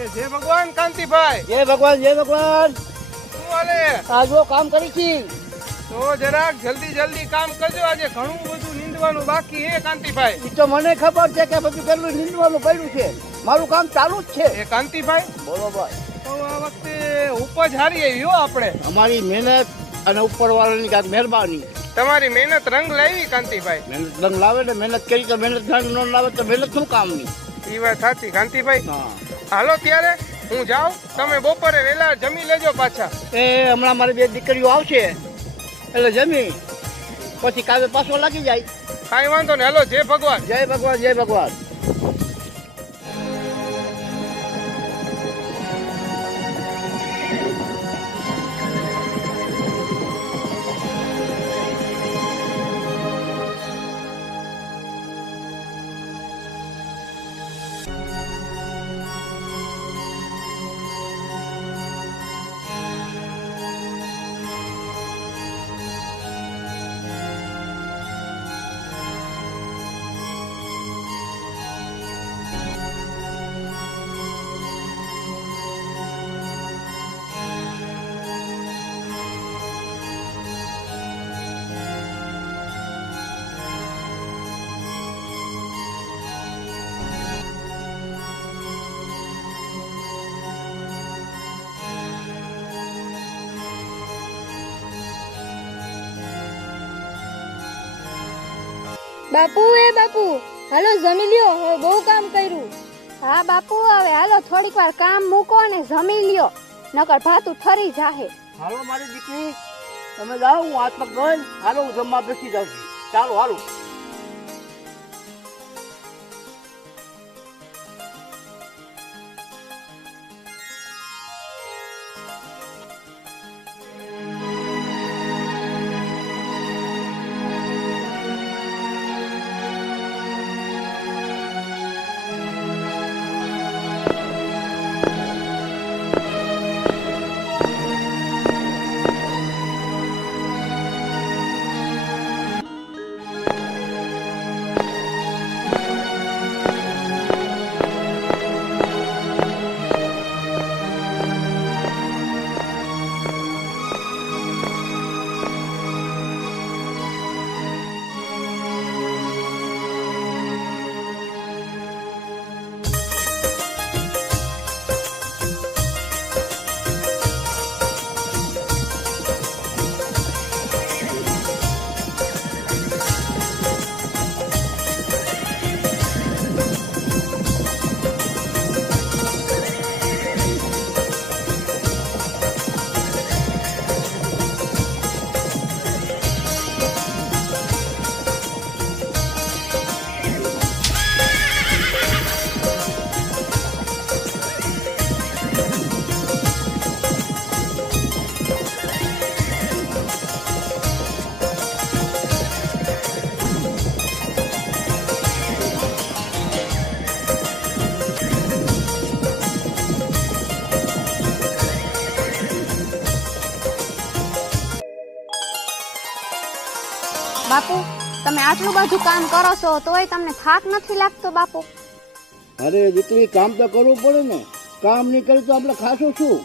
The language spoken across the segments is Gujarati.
જય ભગવાન કાંતિભાઈ. જય ભગવાન જય ભગવાન. શું હાલે? આ જો કામ કરી છી. તો જરાક જલ્દી કામ કરજો, આજે ઘણું બધું નીંદવાનું બાકી છે કાંતિભાઈ. એ તો મને ખબર છે કે બધું કેટલું નીંદવાનું પડ્યું છે. મારું કામ ચાલુ જ છે. એ કાંતિભાઈ બરોબર. તો આ વખતે ઉપજ હારી આવી હો આપણે. અમારી મહેનત અને ઉપરવાળાની કાંઈક મહેરબાની. તમારી મહેનત રંગ લાવી કાંતિભાઈ. મહેનત રંગ લાવે ને મહેનત કરી તો મહેનત રંગ ન લાવે તો મહેનત શું કામની. એ વાત સાચી કાંતિભાઈ. હા હાલો ત્યારે હું જાઉં, તમે બપોરે વહેલા જમી લેજો પાછા. એ હમણાં મારી બે દીકરીઓ આવશે એટલે જમી પછી કાલે પાછો લાગી જાય. કાંઈ વાંધો ને. હાલો જય ભગવાન. જય ભગવાન જય ભગવાન. બાપુ એ બાપુ હાલો જમી લ્યો, હવે બહુ કામ કર્યું. હા બાપુ હવે હાલો થોડીક વાર કામ મૂકો અને જમી લ્યો, નકર ભાતું ઠરી જાહે. હાલો મારી દીકરી તમે જાઓ, હું હાથ પગ ધોઈને હાલો હું જમવા બેસી જાઉં છું. ચાલો હાલો. બાપુ તમે આટલું બધું કામ કરો છો તોય તમને થાક નથી લાગતો બાપુ? અરે દીકરી કામ તો કરવું પડે ને. કામ નહીં કરી તો આપણે ખાશું શું?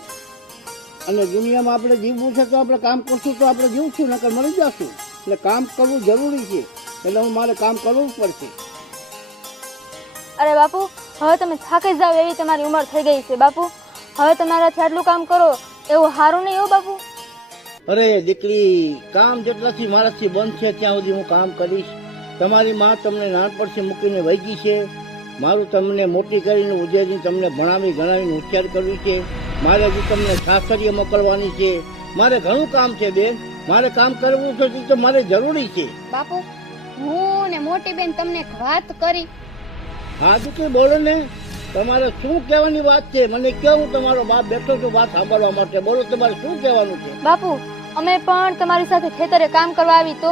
અને દુનિયામાં આપણે જીવવું છે તો આપણે કામ કરશું તો આપણે જીવશું, નકર મરી જશું. એટલે કામ કરવું જરૂરી છે, એટલે મારે કામ કરવું જ પડશે. અરે બાપુ હવે તમે થાકી જાવ એવી તમારી ઉંમર થઈ ગઈ છે બાપુ. હવે તમારાથી આટલું કામ કરો એવું સારું નહીં હો બાપુ. અરે દીકરી કામ જેટલાથી મારાથી બંધ છે ત્યાં સુધી હું કામ કરીશ. તમારી માં તમને નાનપણથી મૂકીને વહી ગઈ છે. મારું તમને મોટી કરીને ઉજેરીને તમને ભણાવી ગણાવીને હોશિયાર કરવી છે. મારે હજી તમને સાસરીએ મોકલવાની છે. મારે ઘણું કામ છે બેન. મારે કામ કરવું છે તો મારે જરૂરી છે. બાપુ હું ને મોટી બેન તમને એક વાત કરી. હા દીકરી બોલો ને, તમારે શું કહેવાની વાત છે? મને કહો, હું તમારો બાપ બેઠો છું વાત સાંભળવા માટે. બોલો તમારે શું કહેવાનું છે? બાપુ અમે પણ તમારી સાથે ખેતરે કામ કરવા આવી તો.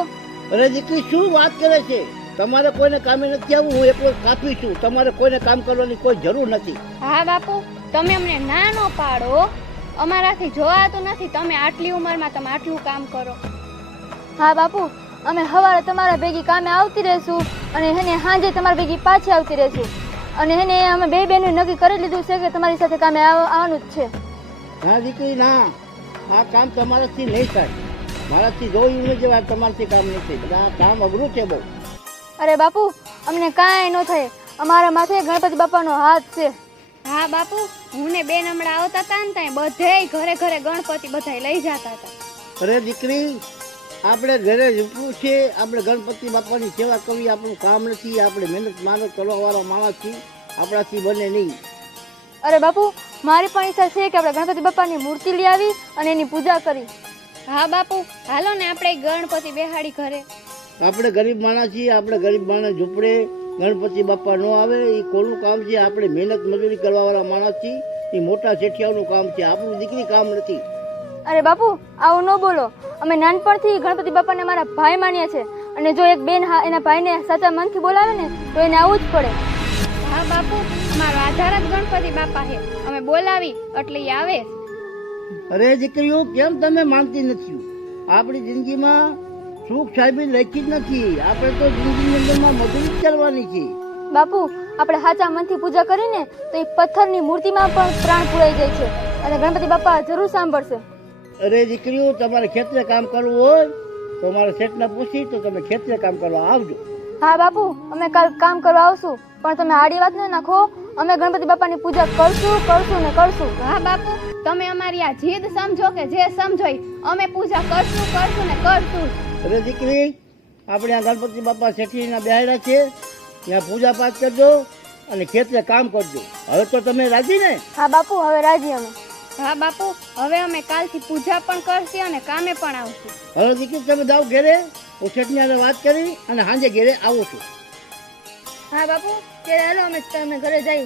અરે દીકરી શું વાત કરે છે? તમારે કોઈને કામે નથી આવવું. હું એકલો કાપી છું. તમારે કોઈને કામ કરવાની કોઈ જરૂર નથી. હા બાપુ તમે અમને ના ન પાડો, અમારાથી જોવાતું નથી. તમે આટલી ઉંમરમાં તમે આટલું કામ કરો. હા બાપુ અમે સવારે તમારા ભેગી કામે આવતી રહેશું અને સાંજે તમારા ભેગી પાછી આવતી રહેશું. અને એને અમે બે બેને નક્કી કરી લીધું છે કે તમારી સાથે કામે આવવાનું જ છે. ના દીકરી ના, આ કામ તમારાથી નહીં થાય. મારાથી જોયું નહીં જવાય, તમારાથી કામ નહીં થાય. બધા આ કામ અઘરું છે બહુ. અરે બાપુ, અમને કાંઈ ન થાય. અમારા માથે ગણપતિ બાપાનો હાથ છે. હા બાપુ, હું ને બેન હમણાં આવતા હતા ને ત્યાં બધે ઘરે ઘરે ગણપતિ બધા લઈ જતા હતા. અરે દીકરી, આપણે ઘરે રૂપવું છે, આપણે ગણપતિ બાપાની સેવા કરવી આપણું કામ નથી. આપણે મહેનત કરવાવાળા માણસ છીએ, આપણાથી બને નહીં. અરે બાપુ, મારી પણ ઈચ્છા છે કે આપણે ગણપતિ બાપાની મૂર્તિ લઈ આવી અને એની પૂજા કરી. હા બાપુ, હાલો ને આપણે ગણપતિ બેહાડી ઘરે. આપણે ગરીબ માણસ છીએ, આપણે ગરીબ માણસ ઝૂંપડે ગણપતિ બાપા ન આવે એ કોનું કામ છે? આપણે મહેનત મજૂરી કરવાવાળા માણસ છીએ, એ મોટા શેઠિયાઓનું કામ છે, આપણું દીકરી કામ નથી. અરે બાપુ, આવું ન બોલો. અમે નાનપણથી ગણપતિ બાપાને મારા ભાઈ માન્યા છે, અને જો એક બેન એના ભાઈને સાચા મનથી બોલાવે ને તો એને આવવું જ પડે. હા બાપુ, અમારો આધાર જ ગણપતિ બાપા છે. અમે બોલાવી એટલે એ આવે. અરે દીકરીઓ, કેમ તમે માનતી નથી? આપણી જિંદગીમાં સુખ સાહેબી લખી જ નથી. આપણે તો જિંદગીની અંદરમાં મજૂરી જ કરવાની છે. બાપુ, આપણે સાચા મનથી પૂજા કરીને તો એ પથ્થરની મૂર્તિમાં પણ પ્રાણ પુરાઈ જાય છે, અને ગણપતિ બાપા જરૂર સાંભળશે. અરે દીકરીઓ, તમારે ખેતરે કામ કરવું હોય તો મારા શેઠને પૂછી તો તમે ખેતરે કામ કરવા આવજો. હા બાપુ, અમે કાલ કામ કરવા આવશું, પણ તમે આડી વાત ન નાખો. અમે ગણપતિ બાપાની પૂજા કરશું ને કરશું. હા બાપુ, તમે અમારી આ જીદ સમજો કે જે સમજો અમે પૂજા કરશું ને કરશું. અરે દીકરી, આપણે આ ગણપતિ બાપા શેઠીના બેહાડા છે, ત્યાં પૂજા પાઠ કરજો અને ખેતરે કામ કરજો. હવે તો તમે રાજી ને? હા બાપુ, હવે રાજી અમે. હા બાપુ, હવે અમે કાલથી પૂજા પણ કરશું અને કામે પણ આવશું. હવે દીકરી, તમે જાઓ ઘેરે, હું શેઠની વાત કરી અને સાંજે ઘેરે આવું છું. હા બાપુ, ત્યારે હાલો અમે ઘરે જઈએ.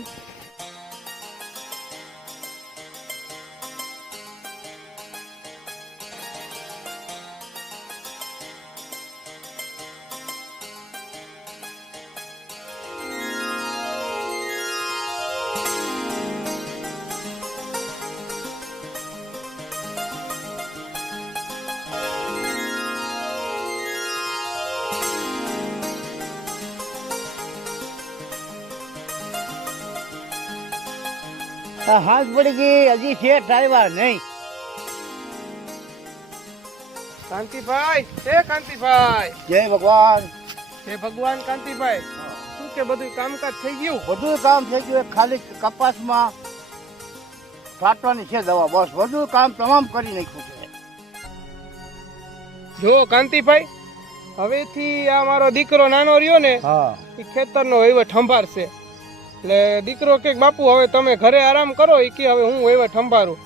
હાથ પડી ગઈ, હજી શેઠ આવ્યા નહીં. કાંતિભાઈ, કાંતિભાઈ, જય ભગવાન. હે ભગવાન. કાંતિભાઈ, શું કે બધું કામકાજ થઈ ગયું? બધું કામ થઈ ગયું. ખાલી કપાસમાં છાંટવાની છે દવા, બસ. બધું કામ તમામ કરી નાખ્યું છે. જો કાંતિભાઈ, હવેથી આ મારો દીકરો નાનો રહ્યો ને, એ ખેતરનો વહીવટ સંભાળશે. એટલે દીકરો કે બાપુ હવે તમે ઘરે આરામ કરો, એ કે હવે હું વહીવટ સંભાળું.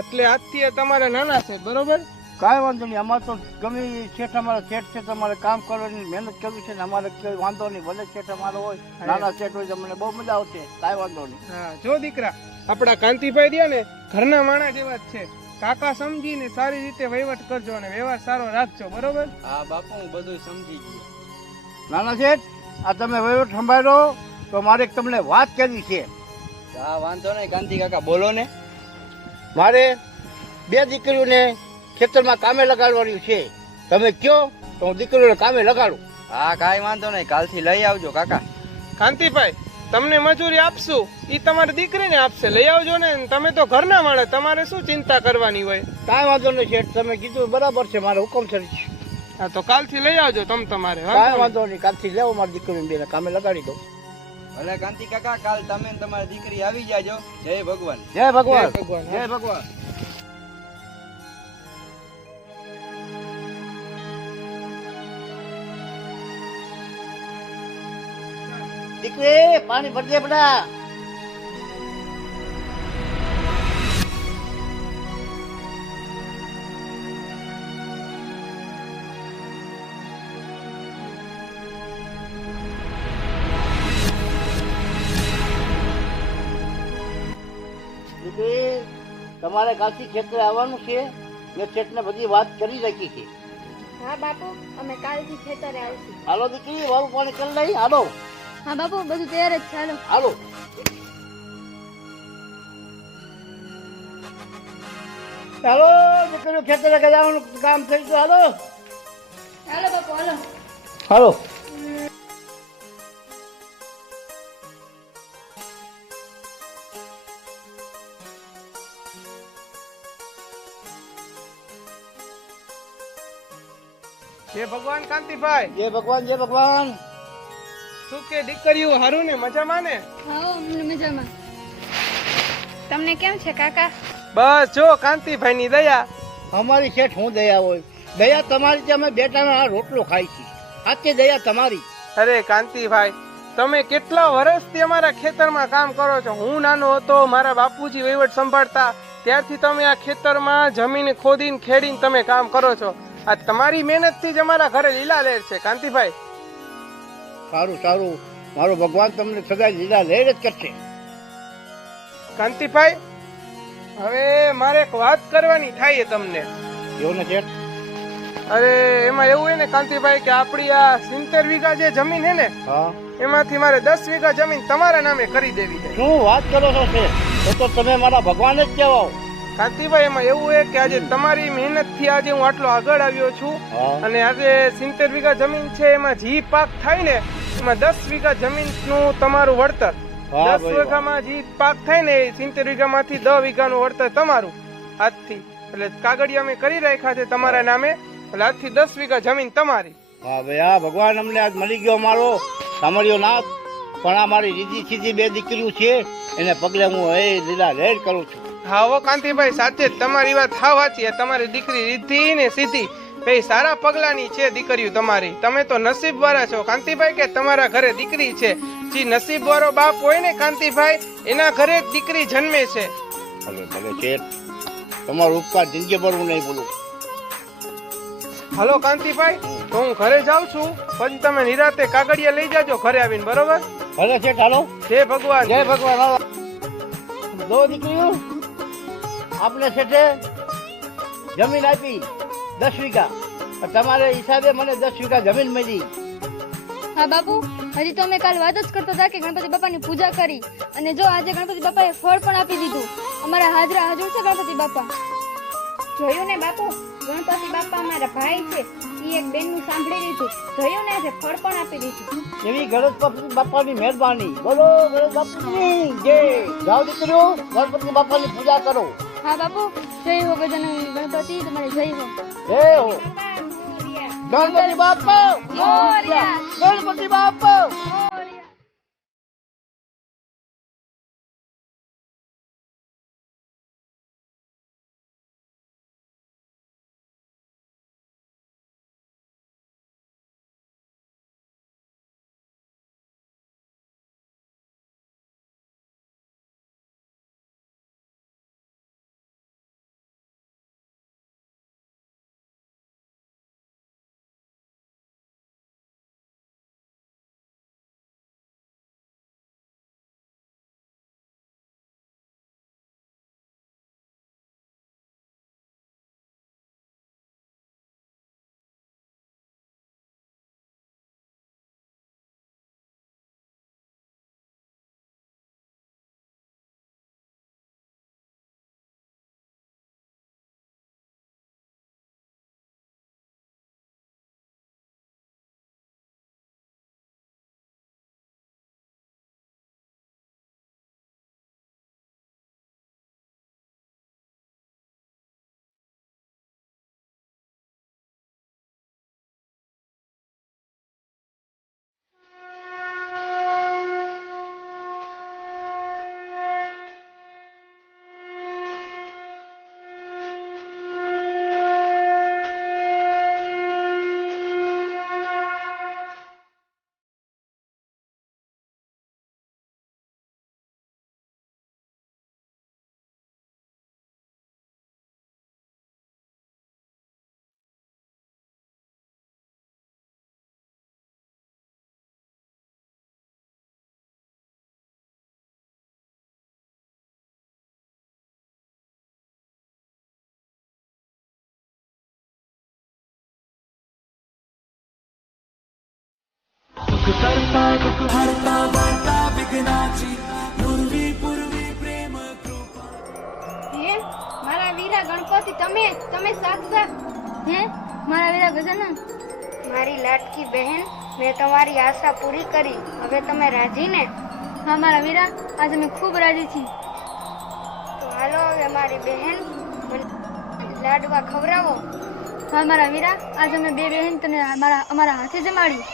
એટલે આજથી તમારે નાના છે, બરોબર? કાંઈ વાંધો નહીં. અમારે તો ગમે શેઠ, અમારા શેઠ છે, તમારે કામ કરવાની મહેનત કરવી છે ને, અમારે કોઈ વાંધો નહીં. ભલે શેઠ અમારો હોય, નાના શેઠ હોય, તમને બહુ મજા આવશે. કાંઈ વાંધો નહીં. હા, જો દીકરા, આપણા કાંતિભાઈ રહ્યા ને ઘરના માણસ જેવા જ છે. કાકા સમજીને સારી રીતે વહીવટ કરજો અને વ્યવહાર સારો રાખજો, બરોબર? હા બાપુ, હું બધું સમજી ગયો. નાના શેઠ, આ તમે વહીવટ સંભાળો તો મારે એક તમને વાત કરવી છે. હા વાંધો નહીં કાંતિ કાકા, બોલો ને. મારે બે દીકરીઓને ખેતરમાં કામે લગાડવાની છે. તમે કયો તો હું દીકરીઓને કામે લગાડું. હા કાંઈ વાંધો નહીં, કાલથી લઈ આવજો કાકા. કાંતિભાઈ, તમને મજૂરી આપશું, એ તમારી દીકરીને આપશે. લઈ આવજો ને. તમે તો ઘરના માણસ, તમારે શું ચિંતા કરવાની હોય? કાંઈ વાંધો નહીં શેઠ, તમે કીધું બરાબર છે, મારે હુકમ છે. હા, તો કાલથી લઈ આવજો તમારે. કાંઈ વાંધો નહીં, કાલથી લેવો મારી દીકરીને બેને કામે લગાડી દો. ભલે કાંતિ કાકા, કાલ તમે ને તમારી દીકરી આવી જાજો. જય ભગવાન. જય ભગવાન. જય ભગવાન. જય ભગવાન. દીકરી, પાણી ભરજે બડા. દીકરી, તમારે કાલથી ખેતરે આવવાનું છે. મેં શેઠને બધી વાત કરી રાખી છે. હા બાપુ, અમે કાલથી ખેતરે આવશું. હાલો દીકરી, વાળું પાણી કરી લઈ. હાલો. હા બાપુ, બધું તૈયાર જ છે. હાલો. હાલો. ચાલો દીકરીઓ, ખેતરે જવાનું કામ થઈ ગયું. હાલો. હાલો બાપુ, હાલો. હાલો. જય ભગવાન કાંતિભાઈ. જય ભગવાન, જય ભગવાન. શું કે દીકરીઓ હારું ને મજામાં ને? હા અમને મજામાં. તમને કેમ છે કાકા? બસ જો કાંતિભાઈ ની દયા. અમારી શેઠ હું દયા હોય? દયા તમારી છે, અમે બેટાનો આ રોટલો ખાઈ છીએ. સાચી દયા તમારી. અરે કાંતિભાઈ, તમે કેટલા વર્ષથી અમારા ખેતરમાં કામ કરો છો. હું નાનો હતો, મારા બાપુજી વહીવટ સંભાળતા, ત્યારથી તમે આ ખેતરમાં જમીન ખોદીને ખેડીને તમે કામ કરો છો. આ તમારી મહેનતથી જ અમારા ઘરે લીલા લહેર છે કાંતિભાઈ. સારું સારું, મારો ભગવાન તમને સદા લીલા લહેર જ કરશે. કાંતિભાઈ, હવે મારે એક વાત કરવાની થાય તમને. એવું ને શેઠ? અરે એમાં એવું હોય ને કાંતિભાઈ કે આપણી આ 70 વીઘા જે જમીન છે ને, હા, એમાંથી મારે 10 વીઘા જમીન તમારા નામે કરી દેવી છે. શું વાત કરો છો શેઠ? તો તમે મારા ભગવાન જ કહેવાઓ. કાંતિભાઈ, એમાં એવું છે કે આજે તમારી મહેનતથી આજે હું આટલો આગળ આવ્યો છું. હા. અને આજે 70 વીઘા જમીન છે, એમાં જી પાક થાય ને એમાં 10 વીઘા જમીનનું તમારું વળતર. વાહ 10 ભાઈ, વીઘામાં જી પાક થાય ને એ 70 વીઘામાંથી 10 વીઘાનું વળતર તમારું આજથી. એટલે કાગળિયા અમે કરી રાખ્યા છે તમારા નામે. એટલે આજથી 10 વીઘા જમીન તમારી. હા ભાઈ, હા ભગવાન અમને આજ મળી ગયો મારો સામળ્યો નાથ. પણ આ મારી રીધી સીધી બે દીકરીઓ છે, એને પગલે હું એ લીલા લહેર કરું છું. હા હો કાંતિભાઈ, સાચે જ તમારી વાત હાવ સાચી. તમારી દીકરી રીધી ને સીધી બે સારા પગલાની છે દીકરીઓ તમારી. તમે તો નસીબ વાળા છો કાંતિભાઈ કે તમારા ઘરે દીકરી છે. જે નસીબ વાળો બાપ હોય ને કાંતિભાઈ, એના ઘરે જ દીકરી જન્મે છે. ભલે ભલે શેઠ, તમારો ઉપકાર જિંદગી ભર હું નહીં બોલું. હાલો કાંતિભાઈ, તો હું ઘરે જાઉં છું. પછી તમે નિરાતે કાગળિયા લઈ જાજો ઘરે આવીને, બરોબર? ભલે શેઠ, હાલો. જય ભગવાન. જય ભગવાન. હાલો. દો દીકરીઓ, આપણે શેઠે જમીન આપી 10 વીઘા. તમારે હિસાબે મને 10 વીઘા જમીન મળી. હા બાપુ, હજી તો અમે કાલ વાત જ કરતા હતા કે ગણપતિ બાપાની પૂજા કરી, અને જો આજે ગણપતિ બાપાએ ફળ પણ આપી દીધું. અમારા હાજરા હાજર છે ગણપતિ બાપા. જોયું ને બાપુ, ગણપતિ બાપા અમારા ભાઈ છે. ઈ એક બેનનું સાંભળી લીધું. જોયું ને આજે ફળ પણ આપી દીધું. એવી ગણપતિ બાપાની મહેરબાની. બોલો ગણેશ બાપુની જય. જાઓ દીકરીઓ, ગણપતિ બાપાની પૂજા કરો. હા બાપુ, જય હો ગજાનન ગણપતિ, તમારે જય હો. જય હો ગણપતિ બાપા. મોરયા. ગણપતિ બાપા. હે મારા વીરા ગણપતિ, તમે સાચા? હે મારા વીરા ગજાનન, મારી લાડકી બહેન, મેં તમારી આશા પૂરી કરી. હવે તમે રાજી ને? હા મારા વીરા, આજે અમે ખૂબ રાજી છીએ. તો હાલો હવે મારી બહેન મને લાડવા ખવડાવો. હા મારા વીરા, આજ અમે બે બહેન તને અમારા હાથે જમાડી.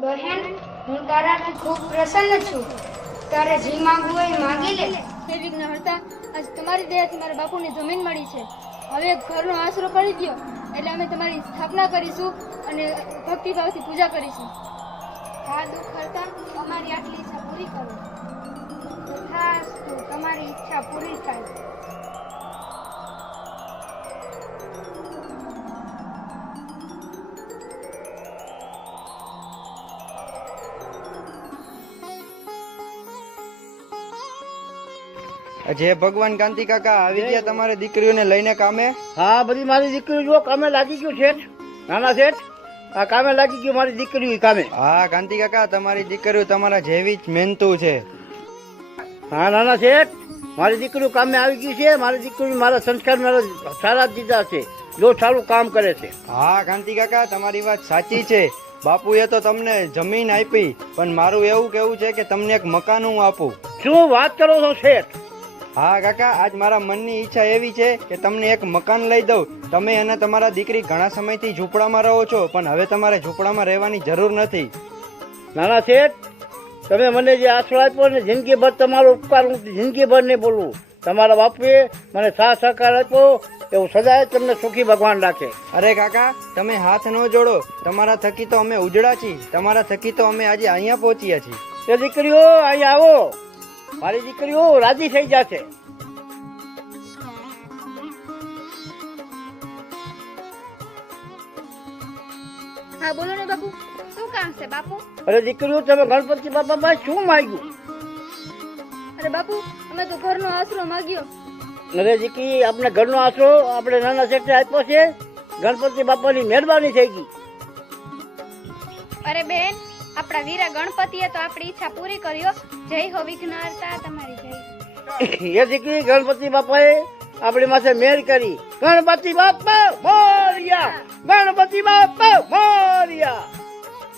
બહેન, હું તારાથી ખૂબ પ્રસન્ન છું. તારે જે માંગવું હોય એ માંગી લે. હે વિઘ્નહર્તા, આજ તમારી દયાથી મારા બાપુને જમીન મળી છે. હવે ઘરનો આશરો કરી દ્યો એટલે અમે તમારી સ્થાપના કરીશું અને ભક્તિભાવથી પૂજા કરીશું. હા દુઃખ હરતા, અમારી આટલી ઈચ્છા પૂરી કરો. તથાસ્તુ, તમારી ઈચ્છા પૂરી થાય. જે ભગવાન કાંતિ કાકા આવી ગયા તમારી દીકરીઓને લઈને કામે? હા, બધી મારી દીકરી જો કામે લાગી ગયું શેઠ. નાના શેઠ, આ કામે લાગી ગયું મારી દીકરી કામે. હા કાંતિ કાકા, તમારી દીકરીઓ તમારા જેવી જ મહેનતુ છે. હા નાના શેઠ, મારી દીકરીઓ કામે આવી ગઈ છે. મારી દીકરી મારા સંસ્કાર મારા સારા જ દીધા છે. જો સારું કામ કરે છે. હા કાંતિ કાકા, તમારી વાત સાચી છે. બાપુએ તો તમને જમીન આપી, પણ મારું એવું કેવું છે કે તમને એક મકાન હું આપું. શું વાત કરો છો શેઠ? હા કાકા, આજ મારા મનની ઈચ્છા એવી છે કે તમને એક મકાન લઈ દઉં. તમે અને તમારા દીકરી ઘણા સમયથી ઝૂંપડામાં રહો છો, પણ હવે તમારે ઝૂંપડામાં રહેવાની જરૂર નથી. નાના શેઠ, તમે મને જે આશરો આપ્યો ને જિંદગીભર તમારો ઉપકાર હું જિંદગીભર નહીં બોલું. તમારા બાપુએ મને સાથ સહકાર આપ્યો એવું સદાય તમને સુખી ભગવાન રાખે. અરે કાકા, તમે હાથ ન જોડો. તમારા થકી તો અમે ઉજળા છીએ. તમારા થકી તો અમે આજે અહીંયા પહોંચ્યા છીએ. એ દીકરીઓ અહીંયા આવો. મારી દીકરીઓ રાજી થઈ જશે. હા બોલો ને બાપુ. શું કામ છે બાપુ? અરે દીકરીઓ, તમે ગણપતિ બાપા પાસે શું માંગ્યું? અરે બાપુ, અમે તો ઘરનો આશરો માગ્યો. અરે દીકરી, આપણે ઘરનો આશરો આપણે નાના શેઠે આપ્યો છે. ગણપતિ બાપાની મહેરબાની થઈ ગઈ. અરે બેન, આપણા વીરા ગણપતિએ તો આપણી ઈચ્છા પૂરી કર્યો. જય હો વિઘ્નહર્તા, તમારી જય. એ દીકરી, ગણપતિ બાપાએ આપણી માથે મેર કરી. ગણપતિ બાપા મોરયા, ગણપતિ બાપા મોરયા.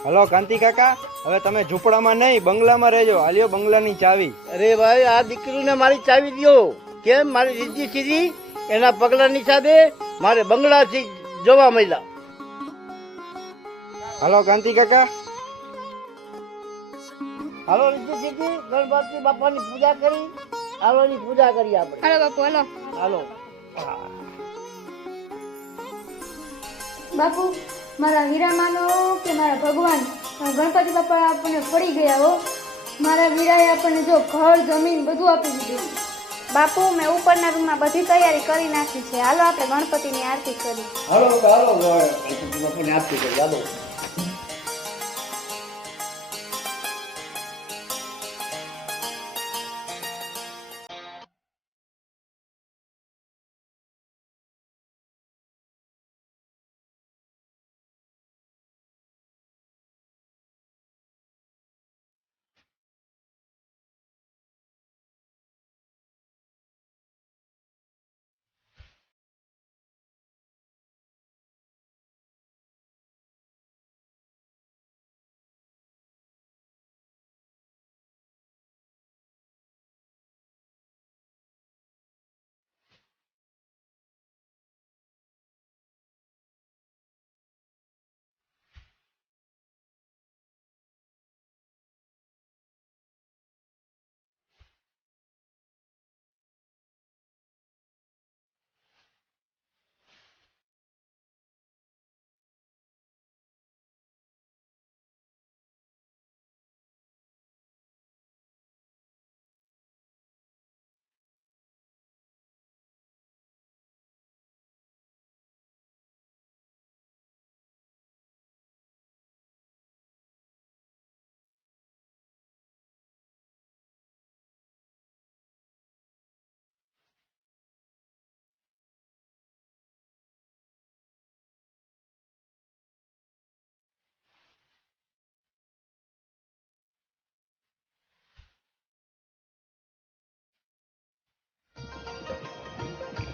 હલો કાંતિ કાકા, હવે તમે ઝૂંપડામાં નહીં બંગલામાં રહેજો. આલ્યો બંગલાની ચાવી. અરે ભાઈ, આ દીકરીને મારી ચાવી દ્યો. કેમ? મારી રીતિ સીધી એના પગલાની હિસાબે મારે બંગલાથી જોવા મળ્યા. હલો કાંતિ કાકા. હાલો રીતિ સીધી ગણપતિ બાપાની પૂજા કરી. હાલોની પૂજા કરી આપણે. હાલો બાપુ, હાલો. હાલો. બાપુ, મારા વીરા માનો કે મારા ભગવાન, ગણપતિ બાપા આપણને ફળી ગયા હો. મારા વીરાએ આપણને જો ઘર જમીન બધું આપી દીધું. બાપુ, મેં ઉપરના રૂમમાં બધી તૈયારી કરી નાખી છે. હાલો આપણે ગણપતિની આરતી કરી. હાલો ગણપતિ બાપાની આરતી કરી. હાલો.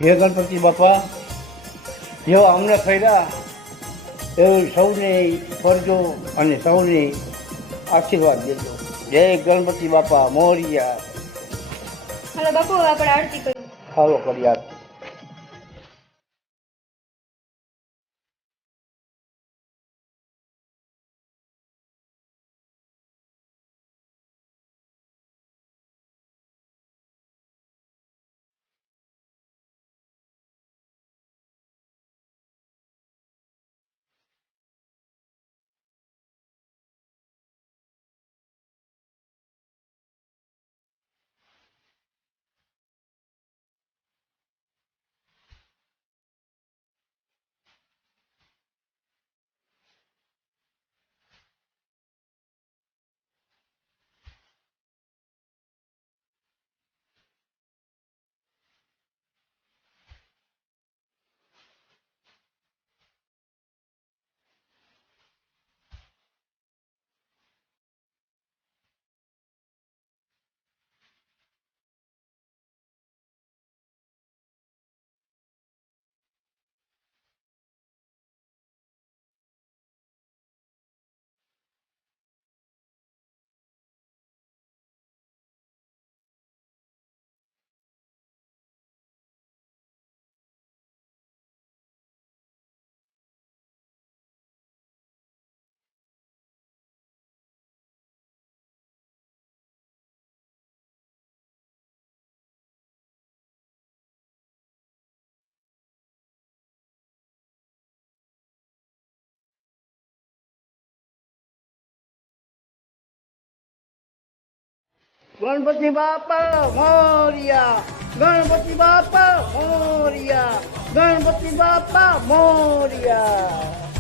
હે ગણપતિ બાપા, જેવા અમને ફર્યા એવું સૌને ફરજો અને સૌને આશીર્વાદ દેજો. જય ગણપતિ બાપા મોરિયા. હાલો બાપુ હવે આપણે આરતી કરીએ. હાલો કરી આપ. ગણપતિ બાપા મોરિયા, ગણપતિ બાપા મોરિયા, ગણપતિ બાપા મોરિયા.